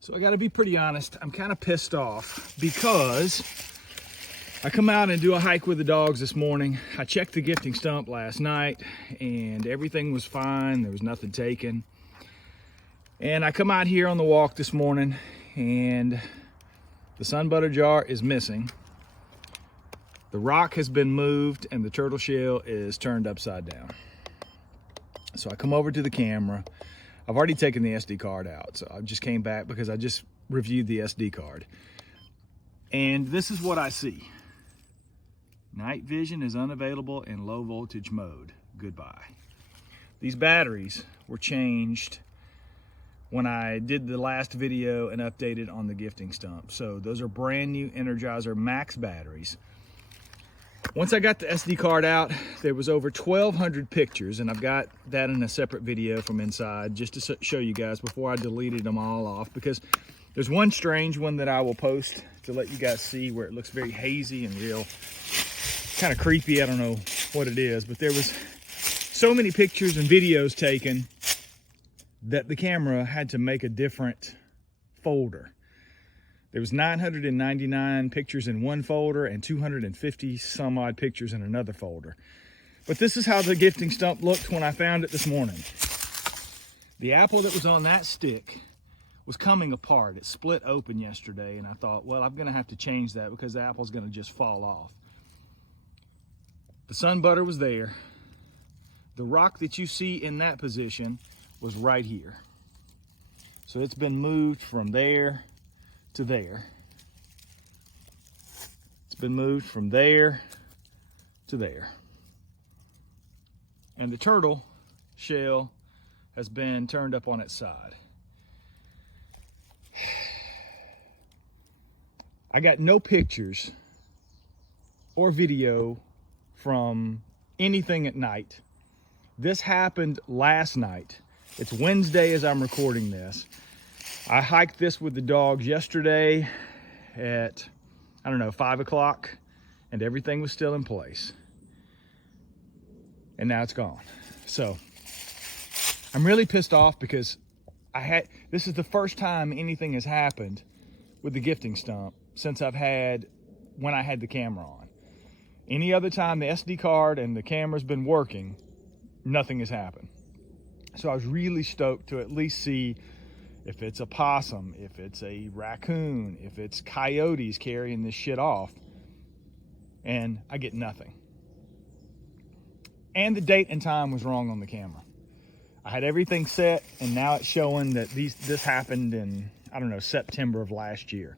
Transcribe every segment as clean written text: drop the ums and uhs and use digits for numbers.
So I gotta be pretty honest, I'm kind of pissed off because I come out and do a hike with the dogs this morning. I checked the gifting stump last night and everything was fine. There was nothing taken. And I come out here on the walk this morning and the sunbutter jar is missing. The rock has been moved and the turtle shell is turned upside down. So I come over to the camera. I've already taken the SD card out, so I just came back because I just reviewed the SD card. And this is what I see. Night vision is unavailable in low voltage mode. Goodbye. These batteries were changed when I did the last video and updated on the gifting stump. So those are brand new Energizer Max batteries. Once I got the SD card out, there was over 1,200 pictures, and I've got that in a separate video from inside just to show you guys before I deleted them all off, because there's one strange one that I will post to let you guys see where it looks very hazy and real kind of creepy. I don't know what it is, but there was so many pictures and videos taken that the camera had to make a different folder. There was 999 pictures in one folder and 250 some odd pictures in another folder. But this is how the gifting stump looked when I found it this morning. The apple that was on that stick was coming apart. It split open yesterday, and I thought, well, I'm gonna have to change that because the apple's gonna just fall off. The sunbutter was there. The rock that you see in that position was right here. So it's been moved from there to there. It's been moved from there to there. And the turtle shell has been turned up on its side. I got no pictures or video from anything at night. This happened last night. It's Wednesday as I'm recording this. I hiked this with the dogs yesterday at, I don't know, 5 o'clock, and everything was still in place. And now it's gone. So I'm really pissed off because this is the first time anything has happened with the gifting stump since when I had the camera on. Any other time the SD card and the camera's been working, nothing has happened. So I was really stoked to at least see if it's a possum, if it's a raccoon, if it's coyotes carrying this shit off, and I get nothing. And the date and time was wrong on the camera. I had everything set, and now it's showing that this happened in, I don't know, September of last year.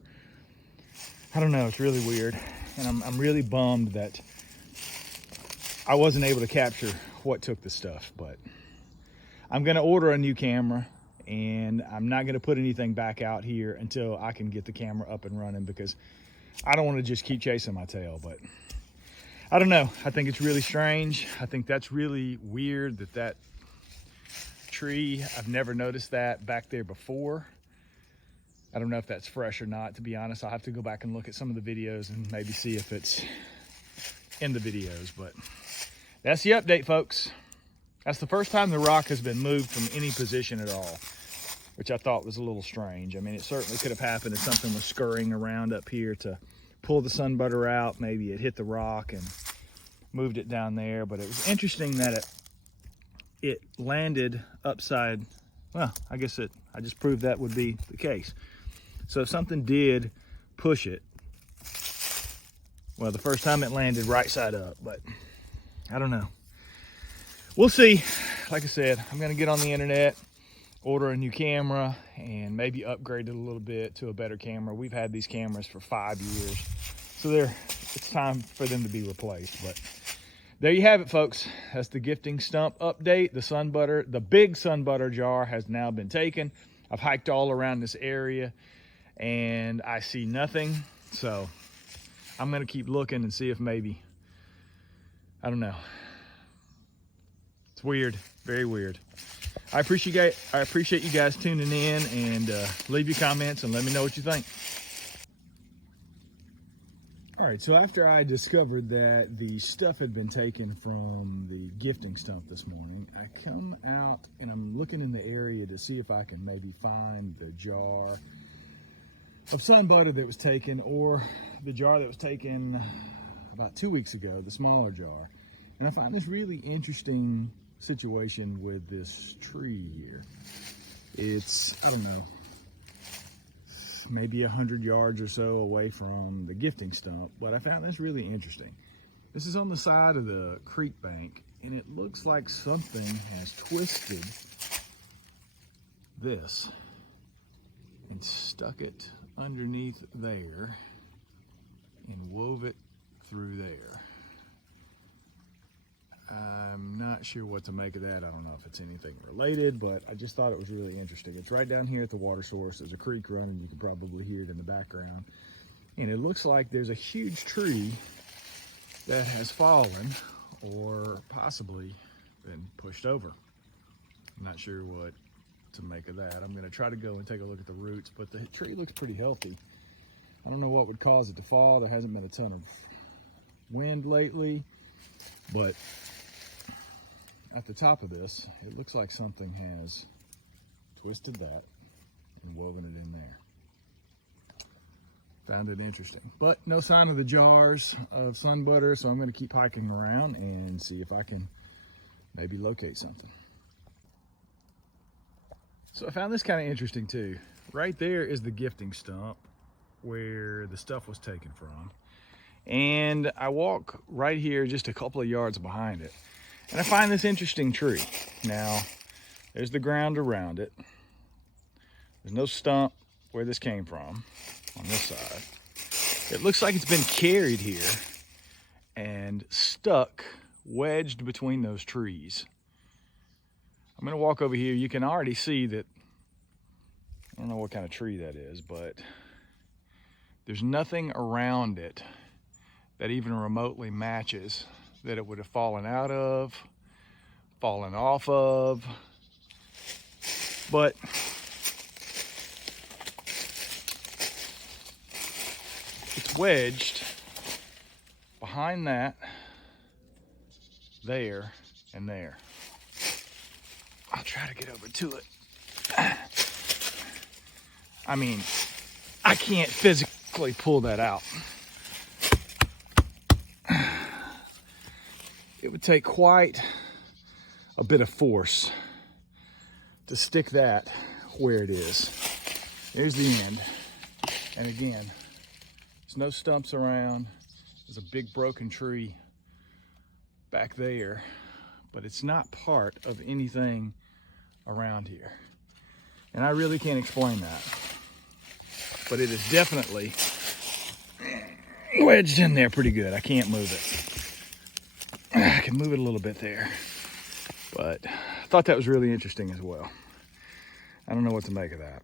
I don't know, it's really weird. And I'm really bummed that I wasn't able to capture what took the stuff, but I'm gonna order a new camera, and I'm not gonna put anything back out here until I can get the camera up and running, because I don't wanna just keep chasing my tail. But I don't know, I think it's really strange. I think that's really weird that tree, I've never noticed that back there before. I don't know if that's fresh or not, to be honest. I'll have to go back and look at some of the videos and maybe see if it's in the videos, but that's the update, folks. That's the first time the rock has been moved from any position at all, which I thought was a little strange. I mean, it certainly could have happened if something was scurrying around up here to pull the sunbutter out. Maybe it hit the rock and moved it down there, but it was interesting that it landed upside. Well, I guess I just proved that would be the case. So if something did push it, well, the first time it landed right side up, but I don't know. We'll see. Like I said, I'm gonna get on the internet, order a new camera, and maybe upgrade it a little bit to a better camera. We've had these cameras for 5 years, so it's time for them to be replaced. But there you have it, folks. That's the gifting stump update. The big sunbutter jar has now been taken. I've hiked all around this area and I see nothing. So I'm gonna keep looking and see if maybe, I don't know. It's weird, very weird. I appreciate you guys tuning in, and leave your comments and let me know what you think. All right, so after I discovered that the stuff had been taken from the gifting stump this morning, I come out and I'm looking in the area to see if I can maybe find the jar of sunbutter that was taken, or the jar that was taken about 2 weeks ago, the smaller jar. And I find this really interesting situation with this tree here. It's, I don't know, maybe 100 yards or so away from the gifting stump, but I found this really interesting. This is on the side of the creek bank, and it looks like something has twisted this and stuck it underneath there and wove it through there. I'm not sure what to make of that. I don't know if it's anything related, but I just thought it was really interesting. It's right down here at the water source. There's a creek running. You can probably hear it in the background. And it looks like there's a huge tree that has fallen or possibly been pushed over. I'm not sure what to make of that. I'm going to try to go and take a look at the roots, but the tree looks pretty healthy. I don't know what would cause it to fall. There hasn't been a ton of wind lately, but at the top of this, it looks like something has twisted that and woven it in there. Found it interesting, but no sign of the jars of sunbutter, so I'm going to keep hiking around and see if I can maybe locate something. So I found this kind of interesting too. Right there is the gifting stump where the stuff was taken from. And I walk right here just a couple of yards behind it, and I find this interesting tree. Now, there's the ground around it. There's no stump where this came from on this side. It looks like it's been carried here and stuck, wedged between those trees. I'm gonna walk over here. You can already see that, I don't know what kind of tree that is, but there's nothing around it that even remotely matches that it would have fallen out of, fallen off of. But it's wedged behind that, there, and there. I'll try to get over to it. I mean, I can't physically pull that out. It would take quite a bit of force to stick that where it is. There's the end. And again, there's no stumps around. There's a big broken tree back there, but it's not part of anything around here. And I really can't explain that. But it is definitely wedged in there pretty good. I can't move it. I can move it a little bit there, but I thought that was really interesting as well. I don't know what to make of that.